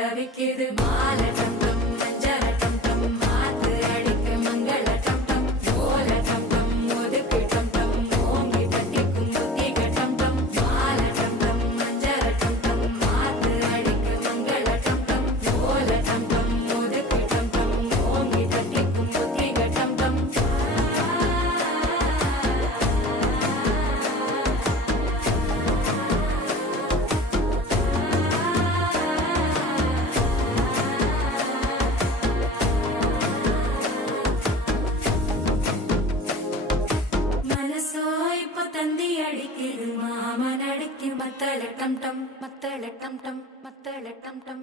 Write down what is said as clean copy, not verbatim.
தவிக்குது மாலை டம் டம் மஞ்சள டம் டம் மாத்து அடிக்க மங்கள டம் டம் ஓல டம் டம் ஒதுக்கு டம் டம் ஓங்கி தட்டிக்கும் புத்திக டம் டம் மாலை டம் டம் மஞ்சள டம் டம் மாத்து அடிக்க மங்கள டம் டம் ஓல டம் டம் ஒதுக்கு டம் டம் ஓங்கி தட்டிக்கும் புத்திக டம் டம் தந்தி அடிக்குது மாமன் அடிக்கு மத்தள டம் டம் மத்தள டம் டம் மத்தள டம் டம்